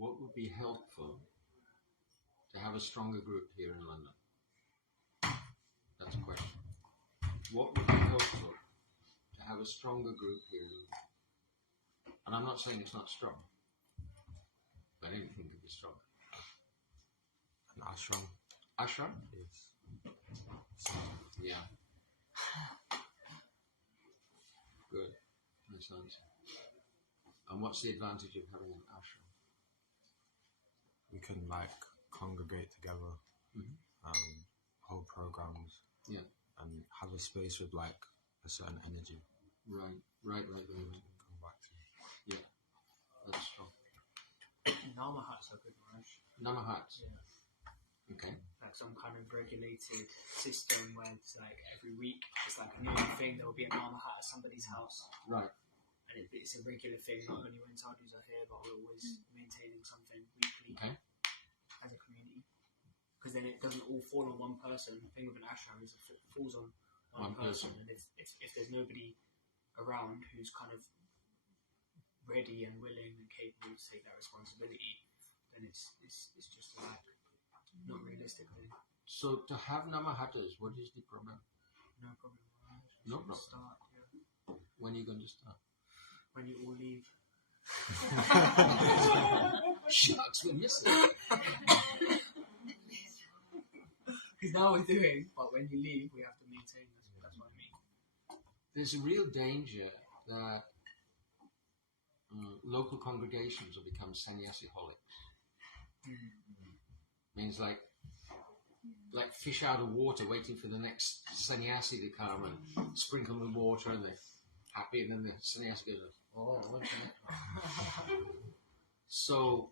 what would be helpful to have a stronger group here in London? That's a question. What would be helpful to have a stronger group here in London? And I'm not saying it's not strong, but anything could be strong. An ashram. Ashram? Yes. So, yeah. Good. Nice answer. And what's the advantage of having an ashram? we can like congregate together, hold programs, and have a space with like a certain energy. Right. Come back to. Yeah, that's strong. Nama huts are good, Maharaj. Nama huts? Yeah. Okay. Like some kind of regulated system where it's like every week, it's like a new thing, there will be a Nama hut at somebody's house. Right. And it's a regular thing, not only when sadhus are here, but we're always maintaining something weekly as a community. Because then it doesn't all fall on one person. The thing with an ashram is it falls on one person. And if there's nobody around who's kind of ready and willing and capable to take that responsibility, then it's just like not realistic. So to have Namahatas, what is the problem? No problem. No problem. Start, yeah. When are you going to start? When you all leave. Shucks, we missed it. Because now we're doing, but when you leave, we have to maintain this. That's what I mean. There's a real danger that local congregations will become sannyasi-holics. Means like fish out of water, waiting for the next sannyasi to come and sprinkle the water, and they're happy, and then the sannyasi goes, "Oh, what's that?" So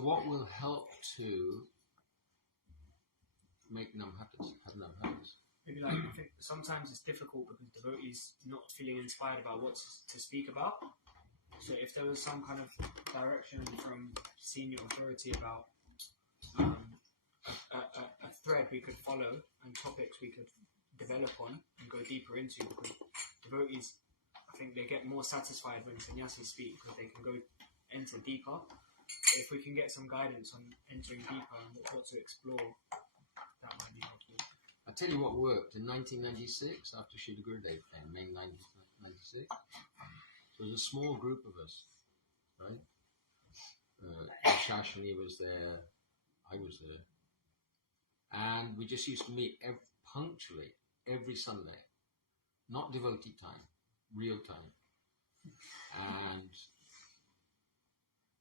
what will help to make have namhatas? Maybe like sometimes it's difficult because devotees not feeling inspired about what to speak about. So if there was some kind of direction from senior authority about a thread we could follow and topics we could develop on and go deeper into, because devotees, I think they get more satisfied when sannyasis speak because they can go enter deeper. If we can get some guidance on entering deeper and what to explore, that might be helpful. I'll tell you what worked in 1996 after Srila Gurudev came, May 1996. There was a small group of us, right? Shashini was there, I was there, and we just used to meet punctually every Sunday, not devotee time, real time,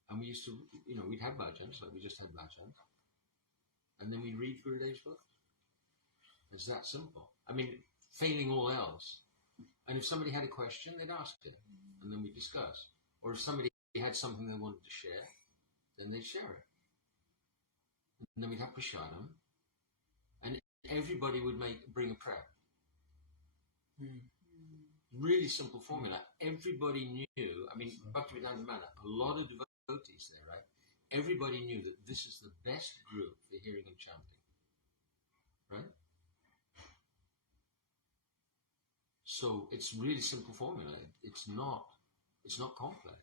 and we used to, we'd have bhajans, like we just had bhajans, and then we'd read Gurudev's books. It's that simple. I mean, failing all else. And if somebody had a question, they'd ask it, and then we'd discuss. Or if somebody had something they wanted to share, then they'd share it. And then we'd have prasadam, and everybody would bring a prayer. Really simple formula. Everybody knew, I mean, Bhaktivedanta Mana, a lot of devotees there, right? Everybody knew that this is the best group for hearing and chanting. Right? So it's really simple formula. It's not complex.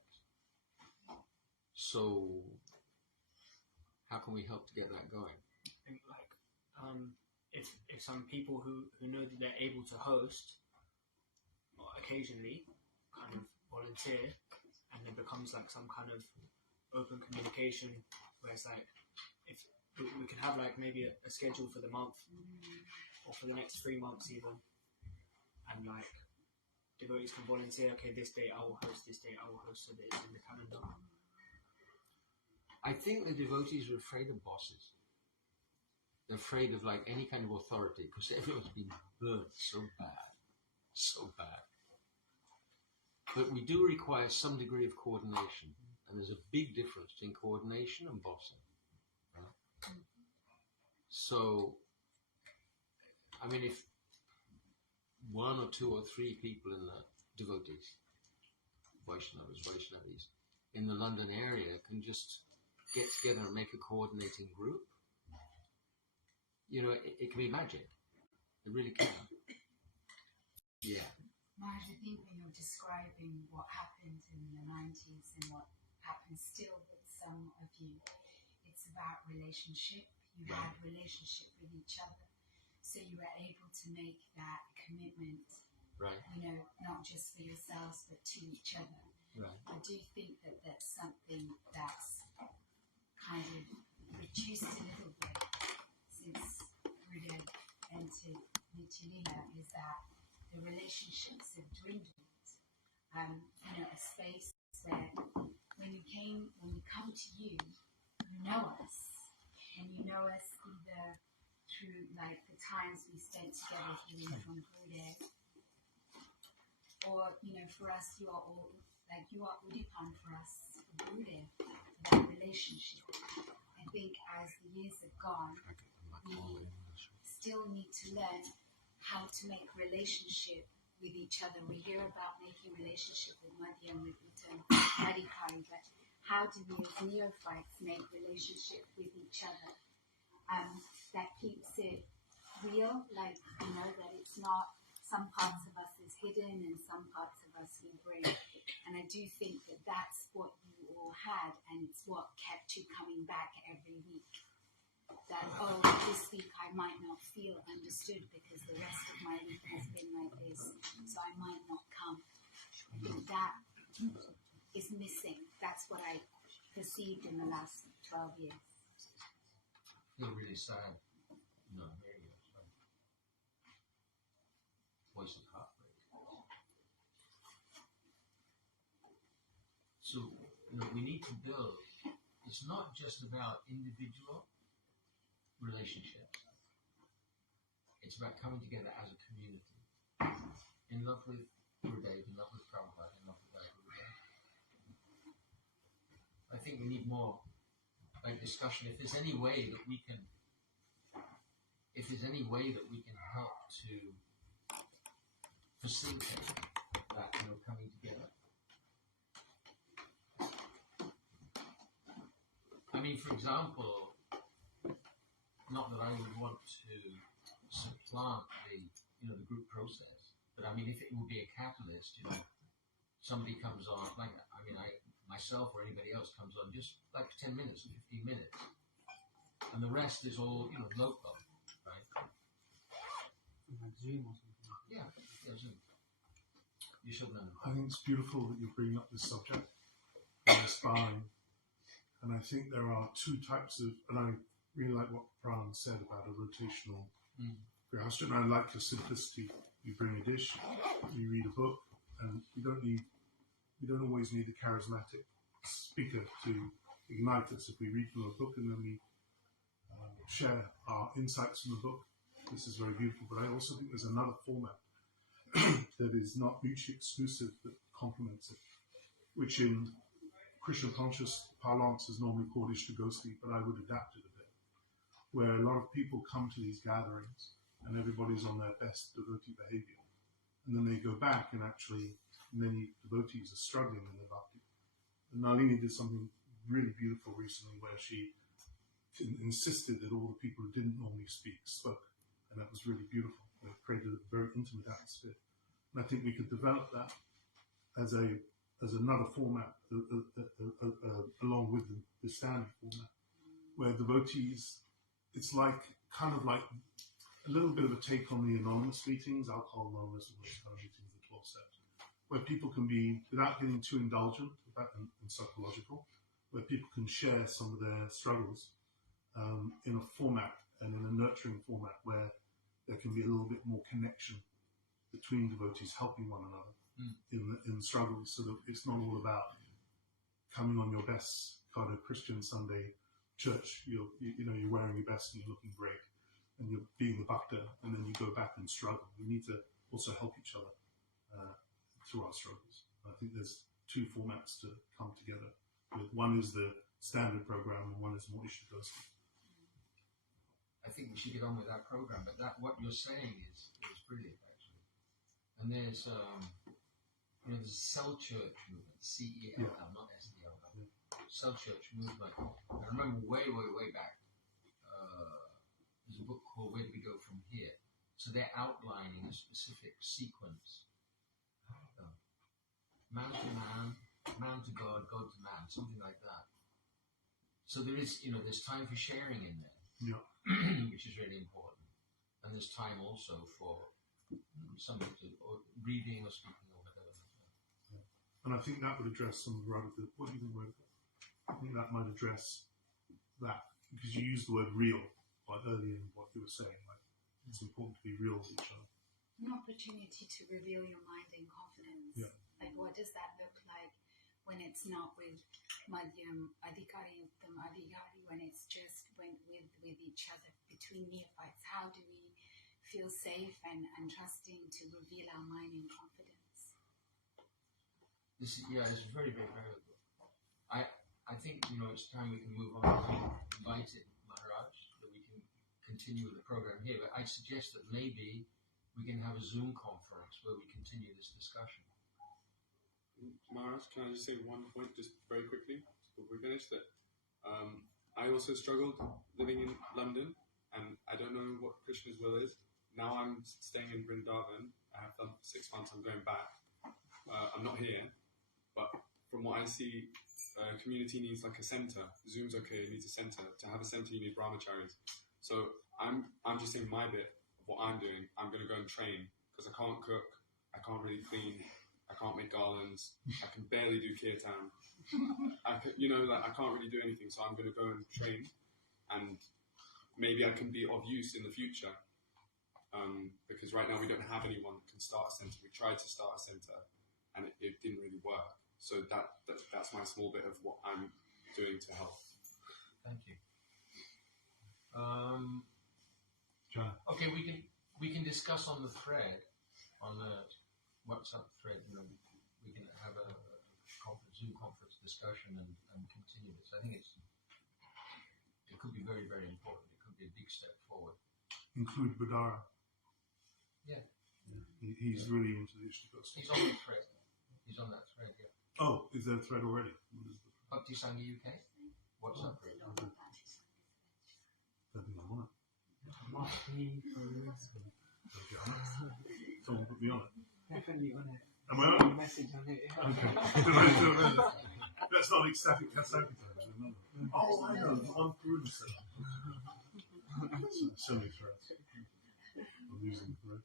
So how can we help to get that going? I think if some people who know that they're able to host occasionally kind of volunteer, and there becomes like some kind of open communication where it's like if we could have like maybe a schedule for the month or for the next 3 months even, and like devotees can volunteer, okay, this day I will host, this day I will host, so that it's in the calendar. I think the devotees are afraid of bosses. They're afraid of like any kind of authority because everyone's been burnt so bad. But we do require some degree of coordination, and there's a big difference between coordination and bossing. Right? So, I mean, if 1 or 2 or 3 people in the devotees, Vaishnavis, in the London area can just get together and make a coordinating group, it can be magic. It really can. Yeah. Maharaj, I think when you're describing what happened in the 90s and what happens still with some of you. It's about relationship. You had relationship with each other. So you were able to make that commitment, not just for yourselves, but to each other. Right. I do think that that's something that's kind of reduced a little bit since Buddha entered Nichilila, is that the relationships have dwindled. A space where when we come to you, you know us, and you know us either through like the times we spent together hearing from Buddha, or for us, you are all like you are Udipan for us, for Buddha, that relationship. I think as the years have gone, we still need to learn how to make relationship with each other. We hear about making relationship with Madhya and with Madhikari, but how do we as neophytes make relationship with each other? That keeps it real, that it's not some parts of us is hidden and some parts of us we bring. And I do think that that's what you all had, and it's what kept you coming back every week. That, this week I might not feel understood because the rest of my week has been like this, so I might not come. I think that is missing. That's what I perceived in the last 12 years. I feel really sad. No, very good. Voice of heartbreak. So, we need to build. It's not just about individual relationships. It's about coming together as a community, in love with Gurudev, in love with Prabhupada, in love with Gurudev. I think we need more discussion. If there's any way that we can help to facilitate that coming together. I mean, for example, not that I would want to supplant the group process, but I mean, if it would be a catalyst, somebody comes on, myself or anybody else comes on just like 10 minutes or 15 minutes, and the rest is all, local, right? Zoom or something. Yeah, Zoom. You should know. I think it's beautiful that you're bringing up this subject, inspiring, and I think there are two types of, and I really like what Pran said about a rotational grihastha, and I like your simplicity. You bring a dish, you read a book, and you don't always need a charismatic speaker to ignite us. If we read from a book and then we share our insights from the book, this is very beautiful. But I also think there's another format that is not mutually exclusive that complements it, which in Krishna conscious parlance is normally called Ishtagosti, but I would adapt it a bit, where a lot of people come to these gatherings and everybody's on their best devotee behavior, and then they go back and actually many devotees are struggling in their bhakti. And Nalini did something really beautiful recently where she insisted that all the people who didn't normally speak spoke, and that was really beautiful. It created a very intimate atmosphere, and I think we could develop that as another format along with the standard format, where devotees, it's kind of like a little bit of a take on the anonymous meetings, alcohol anonymous, and those kind of meetings, the 12 steps, where people can be, without getting too indulgent and psychological, where people can share some of their struggles in a format and in a nurturing format where there can be a little bit more connection between devotees helping one another in struggles, so that it's not all about coming on your best kind of Christian Sunday church. You're wearing your best and you're looking great and you're being the bhakta, and then you go back and struggle. We need to also help each other through our struggles. I think there's two formats to come together. One is the standard program and one is more Ishtagosti. I think we should get on with that program, but what you're saying is brilliant, actually. And there's there's a cell church movement, CELL, not SEL, cell church movement. I remember way back, there's a book called Where Do We Go From Here? So they're outlining a specific sequence. Man to man, man to God, God to man. something like that. So there is, there's time for sharing in there, which is really important, and there's time also for something or reading or speaking or whatever. Yeah. And I think that would address some of the what do you think, Rhoda? I think that might address that, because you used the word real like earlier in what you were saying. Like, it's important to be real with each other. An opportunity to reveal your mind in confidence. Yeah. Like, what does that look like when it's not with Madhyam, Adhikari, Uttam, Adhikari, when it's just with each other, between neophytes? How do we feel safe and trusting to reveal our mind in confidence? This is very, very, very good. I think, it's time we can move on. We invited Maharaj so that we can continue the program here. But I suggest that maybe we can have a Zoom conference where we continue this discussion. Maharaj, can I just say one point just very quickly before we finish? That I also struggled living in London, and I don't know what Krishna's will is. Now I'm staying in Vrindavan. I have done for 6 months. I'm going back. I'm not here, but from what I see, community needs like a center. Zoom's okay, it needs a center. To have a center, you need brahmacharis. So I'm just saying my bit of what I'm doing. I'm going to go and train because I can't cook, I can't really clean, I can't make garlands, I can barely do kirtan. I can't really do anything. So I'm going to go and train, and maybe I can be of use in the future. Because right now we don't have anyone that can start a centre. We tried to start a centre and it didn't really work. So that's my small bit of what I'm doing to help. Thank you. Okay, we can discuss on the thread, on the WhatsApp thread. We can have a Zoom conference discussion and continue this. I think it could be very, very important. It could be a big step forward. Include Badara. Yeah. He's really into the issue. He's on the thread. He's on that thread, yeah. Oh, is there a thread already? Bhakti Sanga UK? What's that thread? I don't think I want it. Someone put me on it. Definitely on it. Am I on it? Message on it. Okay. That's not ecstatic Kasaki time. Oh, I know. On Karuna set up. So many threads. I'm using the thread.